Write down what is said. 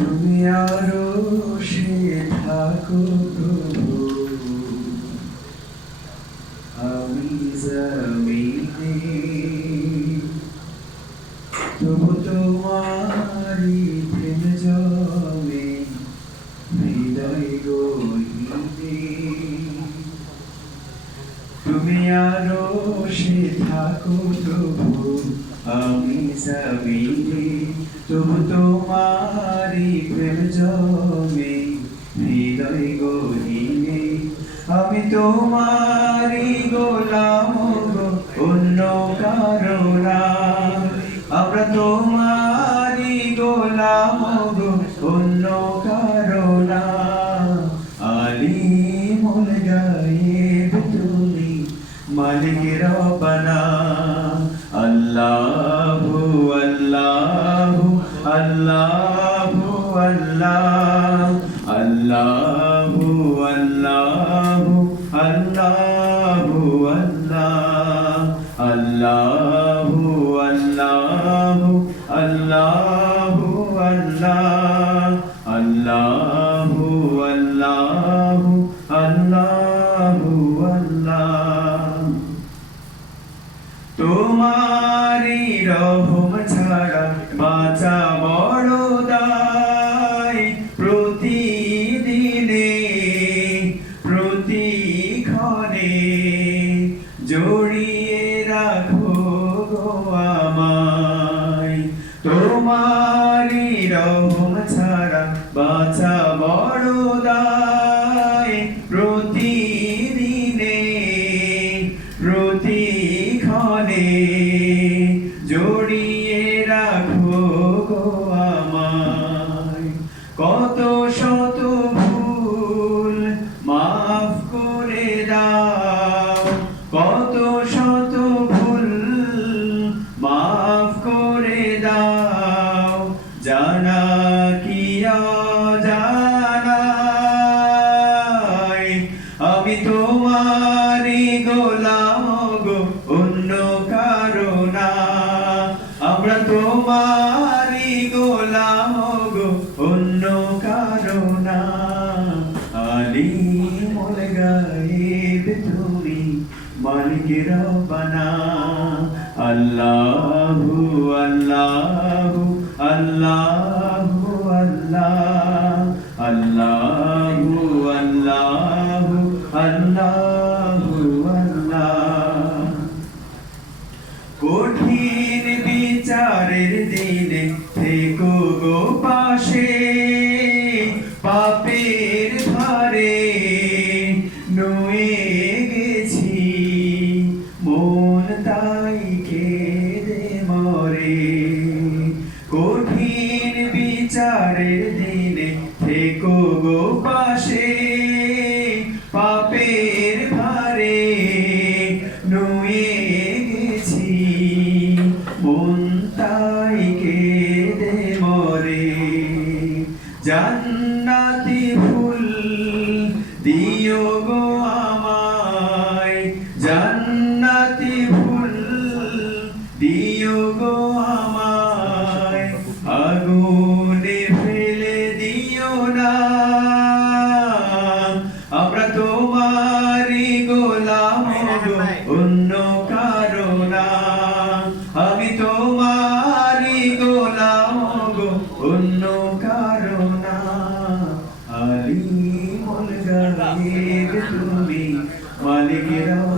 তুমি আরো সে থাকো প্রভু, আমি জমিনে তবু তোমারি প্রেম জমে হৃদয় গহীনে। তুমি আরো সে থাকো প্রভু, আমি জমিনে তবু তোমারি প্রেম জমে হৃদয় গহীনে। আমি তোমারি গোলাম গো, অন্য কারো না। আমরা তোমারি গোলাম গো, অন্য কারো না। আলিমুল গায়েব তুমি, মালিক রব্বানা। আল্লাহু আল্লাহু আল্লাহু আল্লাহ, আল্লাহু আল্লাহু আল্লাহু আল্লাহ, আল্লাহু আল্লাহু আল্লাহু আল্লাহ, আল্লাহু আল্লাহু আল্লাহু আল্লাহ। তোমারি রহম ছাড়া বাঁচা বড় দায়। প্রতিদিনে প্রতিক্ষণে জড়িয়ে রাখো গো আমায়। তোমারি রহম ছাড়া বাঁচা বড় দায়। প্রতিদিনে প্রতিক্ষণে জড়িয়ে রাখো গো আমায়। কত শত ভুল মাফ করে দাও, কত শত ভুল মাফ করে দাও। জানা কি অজানায় আমি তোমারি গোলাম গো, অন্য কারো না। আমরা তোমারি গোলাম গো, অন্য কারো না। আলিমুল গায়েব তুমি, মালিক রব্বানা। আল্লাহু আল্লাহু আল্লাহু আল্লাহ, আল্লাহু আল্লাহু আল্লাহু আল্লাহ। কঠিন বিচারের দিনে থেকো গো পাশে, পাপের ভারে নুয়ে গেছি মন তাই কেঁদে মরে। কঠিন বিচারের দিনে থেকো গো পাশে, পাপের ভারে নুয়ে গেছি মন তাই কেঁদে মরে। জান্নাতি ফুল দিও গো আমায়, জান্নাতি ফুল দিও গো আমায়। আগুনে ফেলে দিও না, আমরা তোমারি গোলাম গো, অন্য কারো না। আমি তোমারি গোলাম গো, অন্য কারো না। আলিমুল গায়েব তুমি, মালিক রব্বানা।